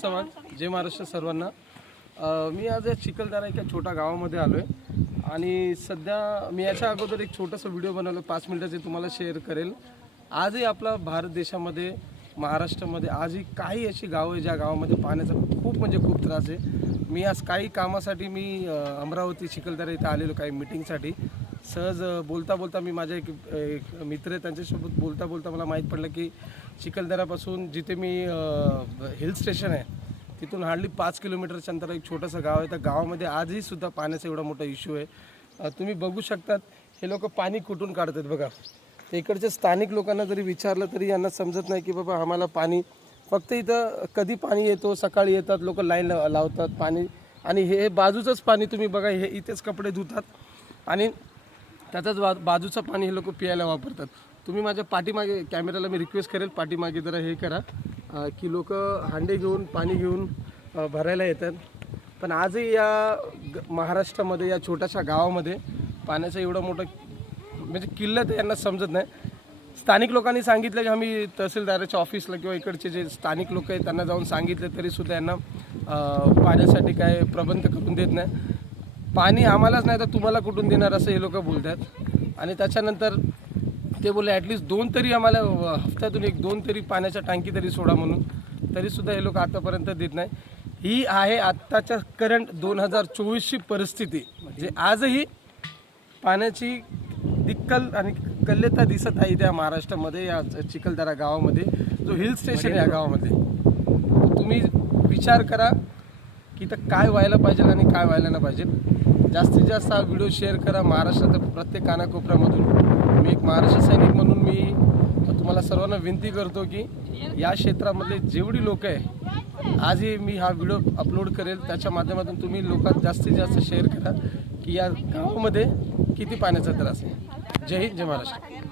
चव्हाण जय महाराष्ट्र सर्वांना. मी आज या चिखलदरा एका छोट्या गावामध्ये आलो आहे आणि सध्या मी याच्या अगोदर एक छोटासा व्हिडिओ बनवला पाच मिनिटाचे तुम्हाला शेअर करेल. आजही आपला भारत देशामध्ये महाराष्ट्रामध्ये आजही काही अशी गावं आहे ज्या गावामध्ये पाण्याचा खूप म्हणजे खूप त्रास आहे. मी आज काही कामासाठी मी अमरावती चिखलदरा इथं आलेलो काही मिटिंगसाठी. सहज बोलता बोलता मी माझ्या एक एक मित्र आहे त्यांच्यासोबत बोलता बोलता मला माहीत पडलं की चिखलदरापासून जिथे मी हिल स्टेशन आहे तिथून हार्डली पाच किलोमीटरच्या अंतर एक छोटंसं गाव आहे. त्या गावामध्ये आजही सुद्धा पाण्याचा एवढा मोठा इश्यू आहे. तुम्ही बघू शकतात हे लोक पाणी कुठून काढतात बघा. तर इकडच्या स्थानिक लोकांना जरी विचारलं तरी यांना समजत नाही की बाबा आम्हाला पाणी फक्त इथं कधी पाणी येतो सकाळी येतात लोक लाईन लाव- लावतात पाणी. आणि हे बाजूचंच पाणी तुम्ही बघा हे इथेच कपडे धुतात. आणि त्याचाच बा बाजूचं पाणी हे लोक पियायला वापरतात. तुम्ही माझ्या पाठीमागे कॅमेऱ्याला मी रिक्वेस्ट करेल पाठीमागे जरा हे करा की लोक हांडे घेऊन पाणी घेऊन भरायला येतात. पण आजही या ग- महाराष्ट्रामध्ये या छोट्याशा गावामध्ये पाण्याचं एवढं मोठं म्हणजे किल्लत यांना समजत नाही. स्थानिक लोकांनी सांगितलं की आम्ही तहसीलदाराच्या ऑफिसला किंवा इकडचे जे स्थानिक लोक आहेत त्यांना जाऊन सांगितलं तरीसुद्धा यांना पाण्यासाठी काय प्रबंध करून देत नाही. पाणी आम्हालाच नाही तर तुम्हाला कुठून देणार असं हे लोक बोलतात. आणि त्याच्यानंतर ते बोलले ॲटलिस्ट दोन तरी आम्हाला हप्त्यातून हफ्त्यातून एक दोन तरी पाण्याच्या टाकी तरी सोडा म्हणून. तरीसुद्धा हे लोक आतापर्यंत देत नाही. ही आहे आत्ताच्या करंट दोन हजार चोवीसची परिस्थिती. म्हणजे आजही पाण्याची दिक्कल आणि कल्यता दिसत आहे त्या महाराष्ट्रामध्ये या चिखलदरा गावामध्ये जो हिल स्टेशन आहे या गावामध्ये. तुम्ही विचार करा की तर काय व्हायला पाहिजे आणि काय व्हायला नाही पाहिजे. जास्तीत जास्त हा व्हिडिओ शेअर करा महाराष्ट्राच्या प्रत्येक कानाकोपऱ्यामधून. मी एक महाराष्ट्र सैनिक म्हणून मी तुम्हाला सर्वांना विनंती करतो की या क्षेत्रामधले जेवढी लोक आहे आजही मी हा व्हिडिओ अपलोड करेल. त्याच्या माध्यमातून तुम्ही लोकांत जास्तीत जास्त शेअर करा. की या गावामध्ये किती पाण्याचा त्रास आहे? जय हिंद जय महाराष्ट्र.